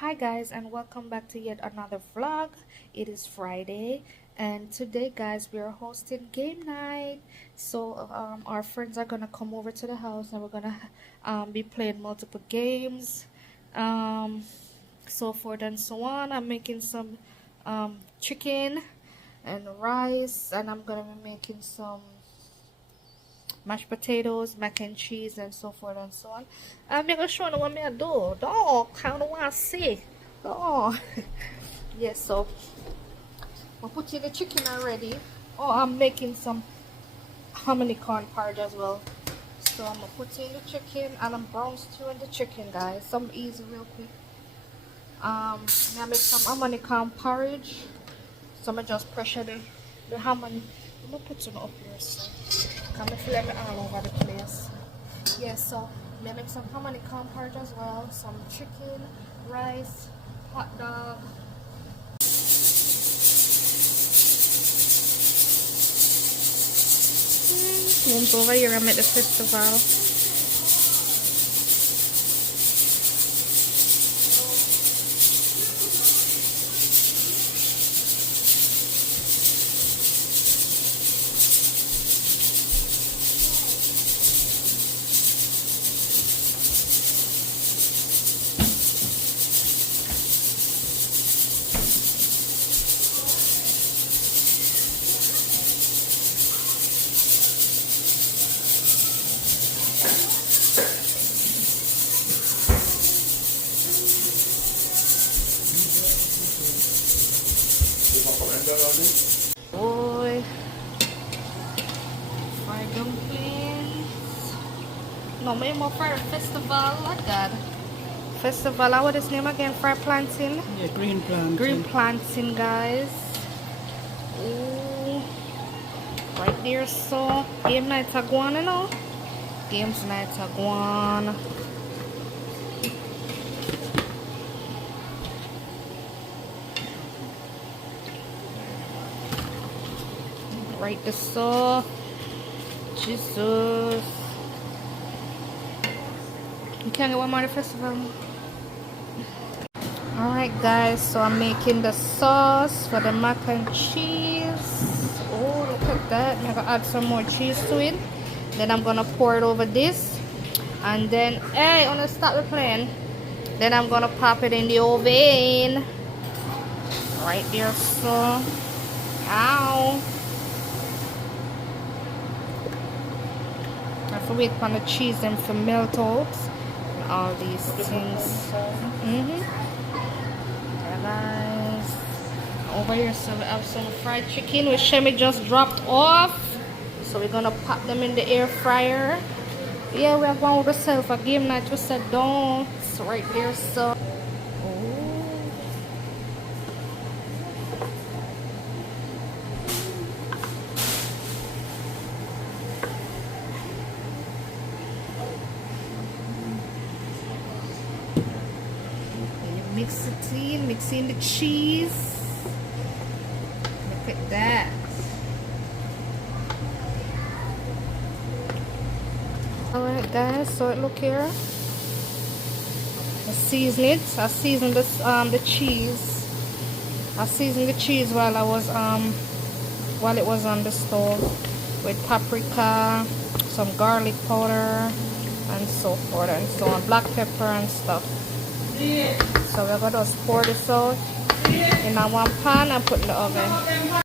Hi guys, and welcome back to yet another vlog. It is Friday, and today guys we are hosting game night. So our friends are gonna come over to the house and we're gonna be playing multiple games, um so forth and so on. I'm making some chicken and rice, and I'm gonna be making some mashed potatoes, mac and cheese, and so forth and so on. I'm gonna show you what me do. Dog, how do I see? Oh, yes. So we're putting the chicken already. Oh, I'm making some hominy corn porridge as well. So I'm gonna put in the chicken and I'm brown stewing the chicken, guys. Some easy, real quick. I make some hominy corn porridge. So I'm gonna just pressure the hominy. I'm gonna put some up here, so I'm gonna flip it all over the place. Yes, so I make some hominy corn porridge as well. Some chicken, rice, hot dog. Moms over here, I'm at the festival. Boy, fried dumplings. No, maybe more fried festival. Like that. Festival. What is name again? Fried plantain. Yeah, green plantain. Green plantain, guys. Ooh, right there. So game night agwan, you know. Games night agwan. Right the saw. Jesus. You can't get one more at the festival. Alright guys, so I'm making the sauce for the mac and cheese. Oh, look at that. I'm gonna add some more cheese to it. Then I'm gonna pour it over this. And then, hey, I'm gonna stop the plane. Then I'm gonna pop it in the oven. Right there, so. Ow. I have to wait for the cheese and to melt out. And all these things. Guys, over here, so we have some fried chicken which Shemi just dropped off. So we're gonna pop them in the air fryer. Yeah, we have one with ourselves a game night. We said don't. It's right there, so. Mix it in, mix in the cheese. Look at that. Alright guys, so look here. I season it. I seasoned this the cheese. I seasoned the cheese while it was on the stove with paprika, some garlic powder, and so forth and so on, black pepper and stuff. So we're gonna just pour this out in a one pan and put in the oven.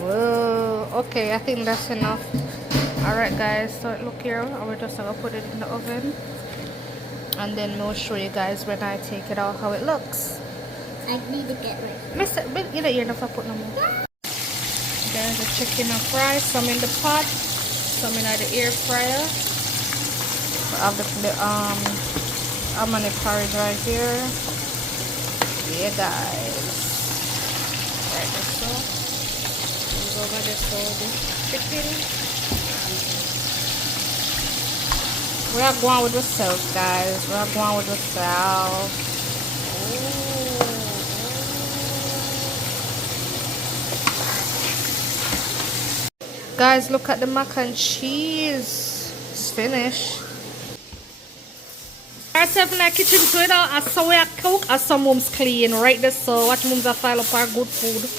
Whoa, okay, I think that's enough. Alright guys, so look here, we're just gonna put it in the oven and then we'll show you guys when I take it out how it looks. I need to get ready. Miss it, you know, if I put no more. There's the chicken and fries, some in the pot, some in the air fryer. I have the Harmony porridge right here. Yeah, guys. Right, so move over this chicken. We are going with the self, guys. We are going with the self. Guys, look at the mac and cheese. It's finished. Ourselves in the kitchen, so you know, as some we cook, as some mums clean, right there. So watch mums are file up our good food.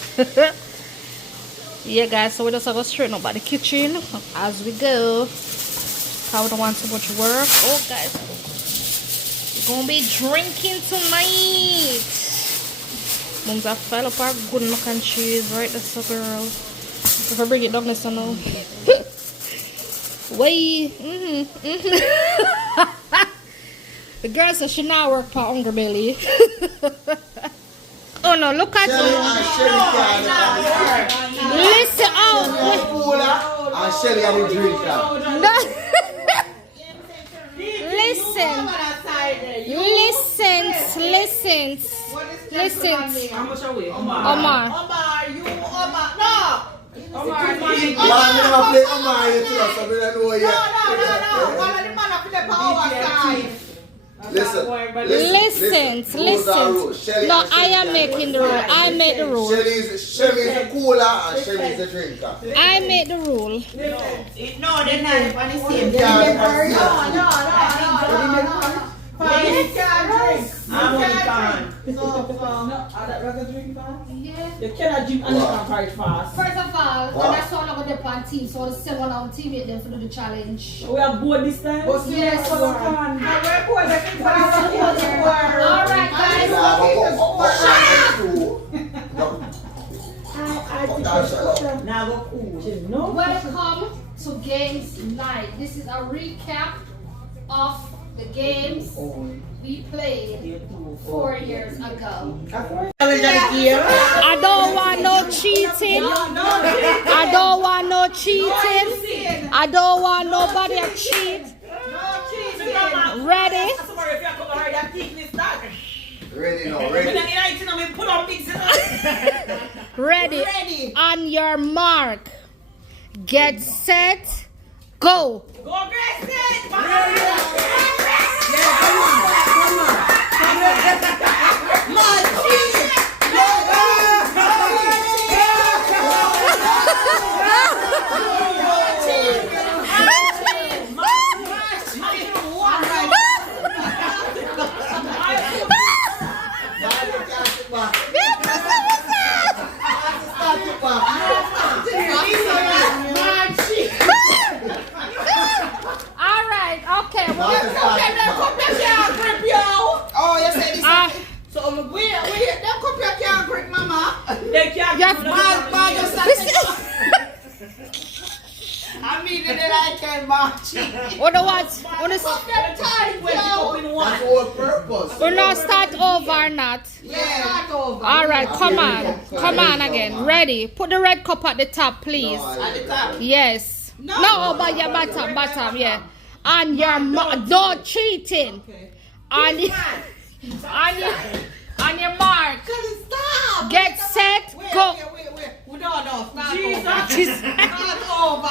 Yeah, guys. So we just go straighten up by the kitchen as we go. I don't want too much work. Oh, guys, we're gonna be drinking tonight. Mums are file up our good mac and cheese, right there, so girl. If I bring it down, listen now. Wait. The girl says she now work for Hungry Belly. Oh no, look at you. Listen out. And Shelly and the drinker. Listen. How much are we? Omar. You Omar. No. Omar. But I never play Omar yet, so I don't know yet. No. One of the man up in the power side. Listen. No, I am making the rule. I make the rule. Shelly's the cooler and Shelly's the drinker. I make the rule. No, they're not on the same. No. You can't drink. I'm only can. Are that regular drink fast? Yeah. You cannot drink and you can carry fast. First of all, when I saw them on the pan team, so I'll send one of our teammate them to do the challenge. We are bored this time? Yes. Alright guys. Now go cool. Welcome to Games Night. This is a recap of the games we played 4 years ago. I don't want no cheating. I don't want no cheating. I don't want nobody to cheat. Ready? Ready now, ready. Ready. On your mark. Get set. Go. Go Gracie! What the what? We're not start over or not? Yeah. Alright, come on again. Ready? Put the red cup at the top, please. At the top. Yes. No, but your bottom, yeah. On your no cheating. Okay. On your mark. Stop. Get set, go. Wait. No. Jesus. Start over.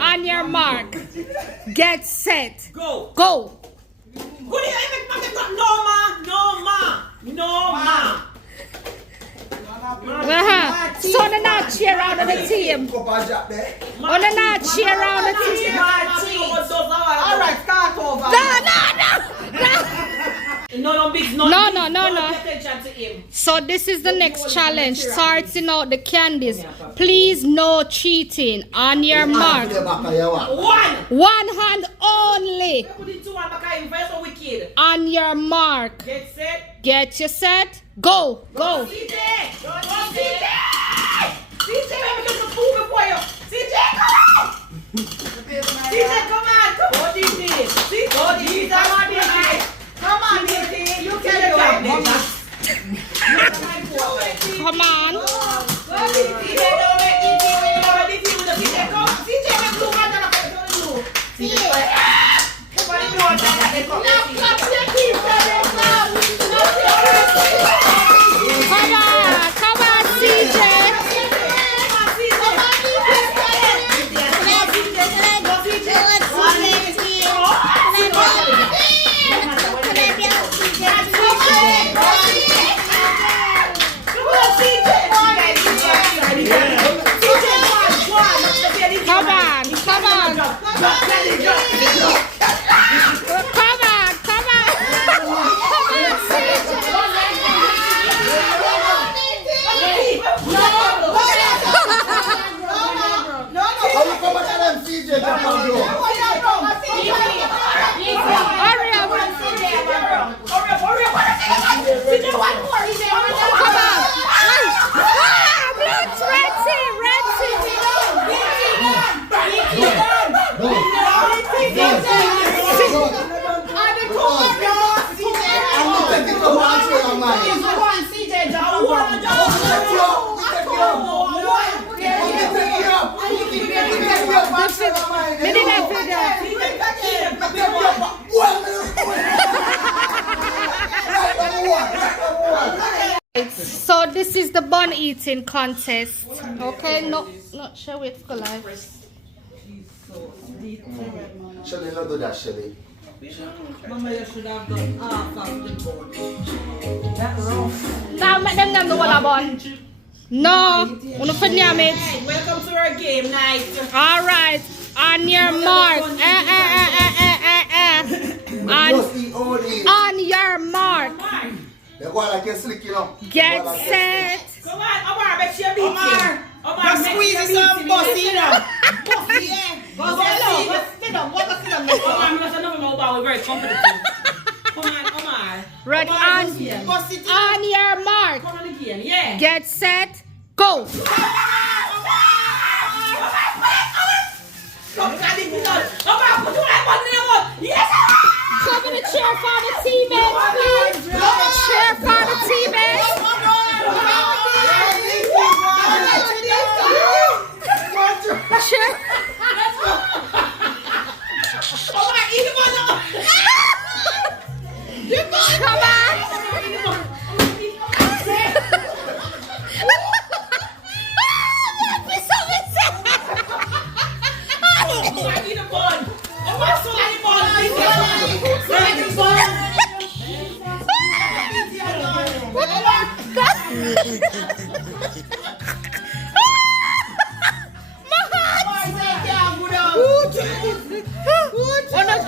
On your mark. Get set. Go. Go. No, ma. So they're not cheer around the team. Oh, they're not cheer around the team. Alright, start over. No. So this is the next challenge. Sorting out the candies. Please, no cheating. On your mark. One hand only. On your mark. Get set. Get your set. Go. CJ, come on. Come on, DT. You can do it. Come on. CJ, Come on, CJ. Come on. Come on. Hurry up. Come on. Blitz, red team. So this is the bun eating contest. Okay, not sure wait for life. Shelly, not do that, Shelly. Mama, you should have done half of the board. That's rough. Now make them know what I bun. No, wanna fit name it. Welcome to our game night. All right, on your mark. On your mark. They're going like a slick, you know. Get set. Come on, Omar, make sure you beat him. Omar, squeeze some bossy now. Bossy, yeah. Bossy. Sit down. What the sit down? Omar, I'm not enough about we're very competitive. Come on, Omar. Ready on your mark. Come on again, yeah. Get set. Go. Yes! Cover the chair for the teammates, please. Chair for the teammates. Chair. Come on.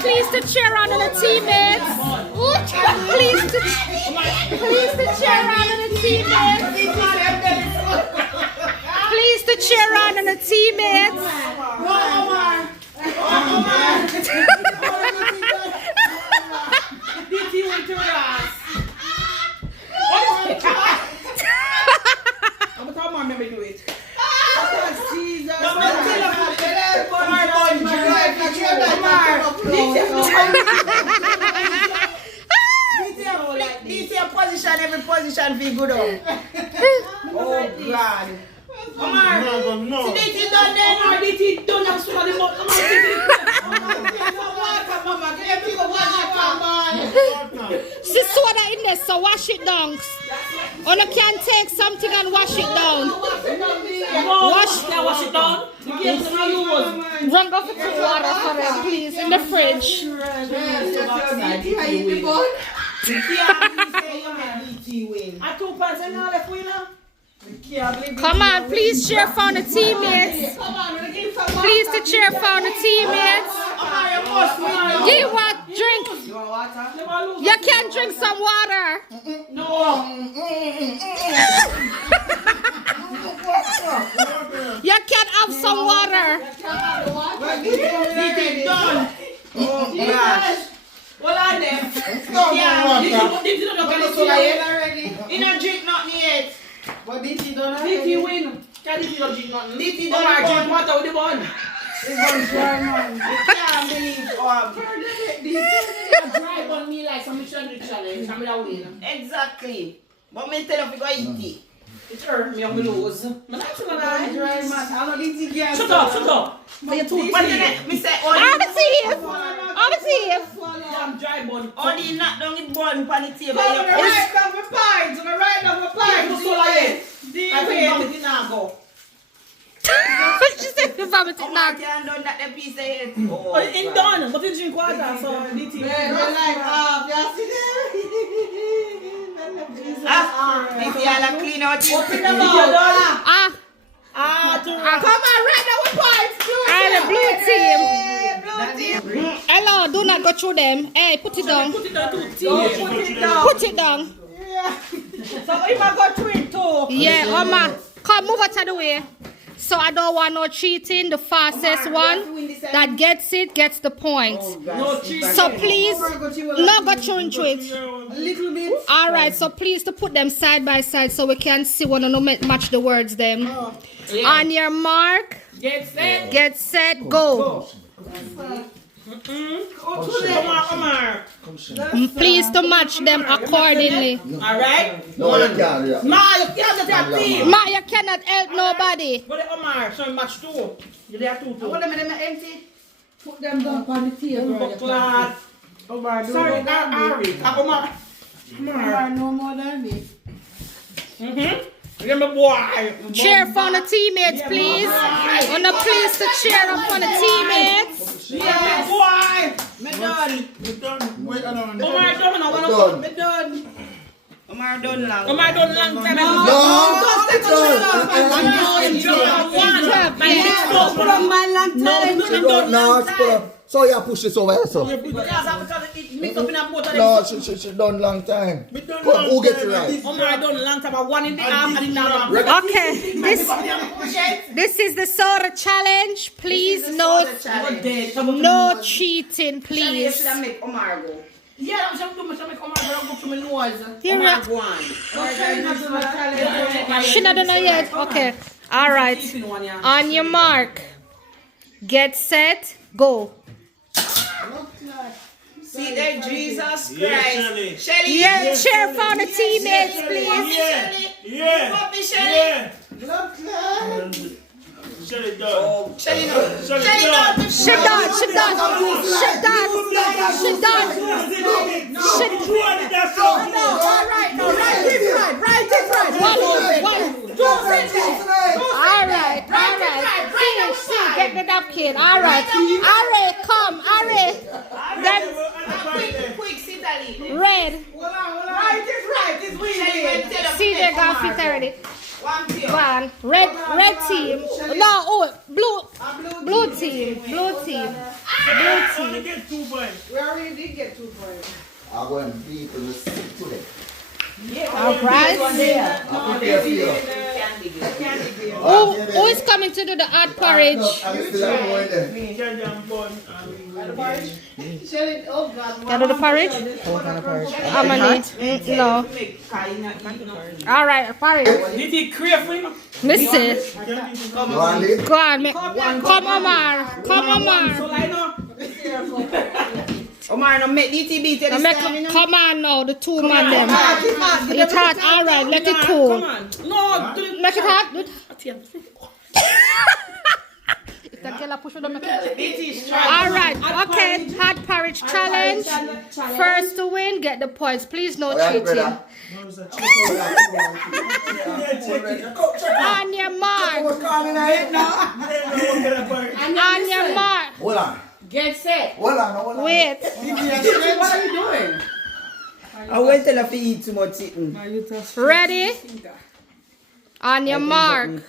Please to cheer on the teammates. Please to cheer on the teammates. Please to cheer on the teammates. I'm gonna remember do it. Jesus. Position, every position be good on. Oh God. Omar, no. See, done then. Omar, DT done now. So the mouth. See soda in there, so wash it down. Or you can take something and wash it down. Wash it down. Run go for some water for them, please, in the fridge. Come on, please cheer for the teammates. Please to cheer for the teammates. Give what? Drink. You can drink some water. You can have some water. Oh gosh. Well, on them. Did you not in a drink nothing yet. But did you don't did you win? Can you not drink nothing? Did you don't drink water with the bun? It's one dry man. You can't believe they drive on me like some missionary challenge. I'm gonna win. Exactly. But me tell you if you go eat it. It hurt me on my nose. I'm actually gonna dry man. I don't need to get. Shut up. For your tooth. Me say, Oh, Mama team. Damn dry bun. Only knock down the bun on the table. Come on, right down my pies. I'm right down my pies. I think Mama did not go. She said the Mama team Omar now. can't done that the piece of it. Oh, in done. But in drink water, so the team. If you all clean out the Open the mouth. Ah, Come on, right down my pies. and the blue team. blue team. Hello, do not go through them. Hey, put it down. Put it down to tea. Put it down. So if I go through it too. Yeah, Oma, come move out of the way. So I don't want no cheating. The fastest one that gets it gets the points. No cheese. So please, not go through into it. A little bit. All right, so please to put them side by side so we can see one and match the words them. On your mark, Get set. get set, go. Omar. Please to match them accordingly. Alright? No, you can't, yeah. Ma, you can't just have team. Ma, you cannot help nobody. But Omar, so match two. You have two. What am I empty? Put them down on the table. Omar, sorry, Ari. Omar. Omar, no more than me. Remember, boy. Cheer for the teammates, please. On the please to cheer up for the teammates. Yeah, boy. Me done. Omar done. Me done. Omar done long. Omar done long time. No, so you push this over here, so. No, she done long time. Who gets it right? Omar done long time. One in the arm and in the arm. Okay, this is the soda challenge. Please, no cheating, Please. You please. should make Omar go. Yeah, I'm trying to make Omar go to my nose. Here we Omar are. go on. She not done it yet. Okay. All right. On your mark, get set, go. See there, Jesus Christ. Shelly. Yeah, cheer for the teammates, please. Yeah. Puppy Shelly. Shelly done. Oh, Shelly no. Shelly done. She done. All right. See, get the napkin. All right. Come. Quick, sit Ali. Red. Right. It's we. Shelly went to the See, they got fit already. One team. One. Red team. No, blue team. Blue team. Only get 2 points. We already did get 2 points. I'm going to beat the stick today. All right. Who is coming to do the hot porridge? I'm still going there. Jam bun and Shelly, oh God. Can do the porridge? How many? No. All right, porridge. Did he crave for him? Missy. Randy? Go on, come Omar. So I know. Omar, no make DTB tell this time, you know? Come on now, the two man them. It's hot, all right, let it cool. Come on. No. Make it hot. If the girl push it, make it. All right, okay, hot porridge challenge. First to win, get the points. Please, no cheating. On your mark. On your mark. Hold on. Get set. Hold on. Wait. What are you doing? I won't tell her to eat too much chicken. Ready? On your mark.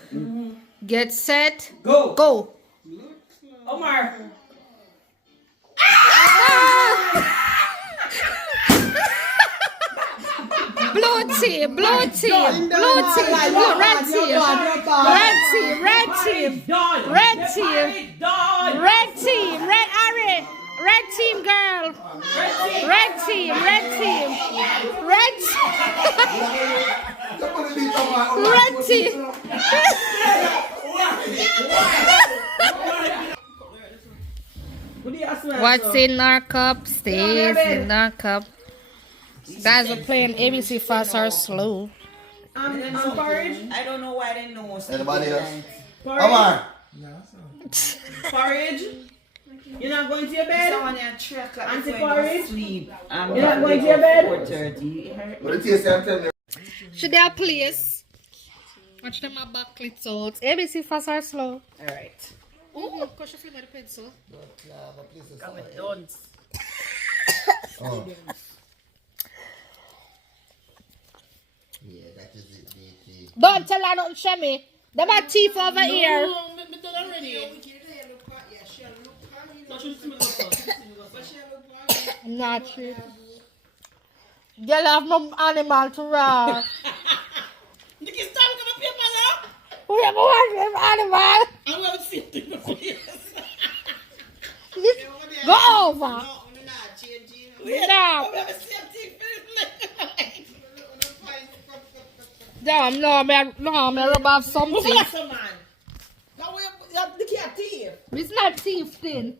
Get set. Go. Go. Omar. Blue team, red team, red Ari, red team girl, red team, red team. What's in our cup stays in our cup. Guys are playing ABC fast or slow. Porridge. I don't know why they know. Anybody else? Omar. Porridge. You're not going to your bed? Someone at 3 o'clock Auntie before you Porridge? sleep. You're not going to your bed? 4:30. But it is I'm telling you. Should they place? Watch them my backlit out. ABC fast or slow? Alright. Oh, because you flip the pencil. Come with don't. Oh. Yeah, that is it, DT. Don't tell her nothing, Shemi. Them are teeth over here. No, me done already. Not true. Girl have no animal to roar. The kids start come up here, man. We have one them animal. I'm going to see it. Go over. No. Damn, no, me rub off something. It's not teeth thing.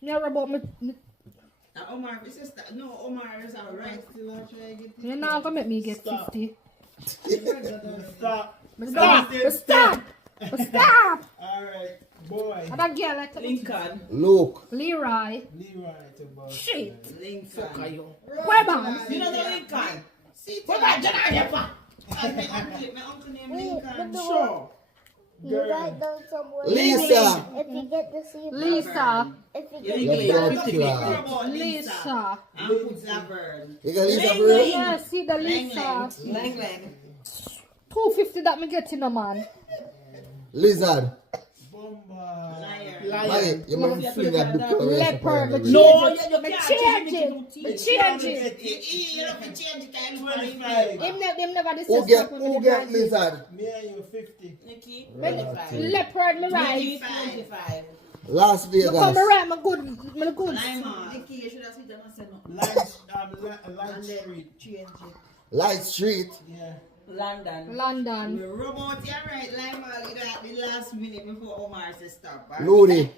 Me rub off me. Omar, it's just that. No, Omar is alright. You're not gonna make me get 50. Stop. Stop. Alright, boy. And that girl like Lincoln. Luke. Leroy. Leroy to boss. Shit. Lincoln. Where man? You know the Lincoln? What about Janaya? My uncle named Lincoln. Sure. You write down somewhere. Lisa. If you get to see Lisa. if you You get need to to see Blood Lisa. clot. Lisa. And put Laverne. You got Lisa for real? Yeah, see the Lisa. Lang Lang. 250 that me getting a man. Lizard. Bomba. Hey, you must fling that book. Leopard. Me No, change you it. Me can't change change it. Me change it. You have to change the time for him. 25. Him never Who get lizard? Me and you 50. Nikki. Leopard me right. 25. Las You come Vegas. me right, me good. Me good. Lima. Nikki, you should have seen them and said no. Light Street. Change it. Light Street. Yeah. London. London. We rub out your right Lima at the last minute before Omar says stop. Right? Lodi.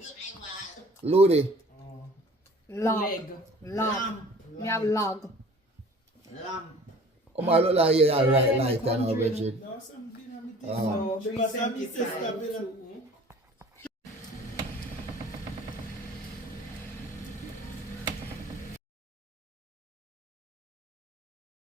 Lodi. Log. Leg. Log. Me have log. Lamb. Oh my look like you got right light and all, Bridget. No, some dynamite. Oh. Because I'm the sister,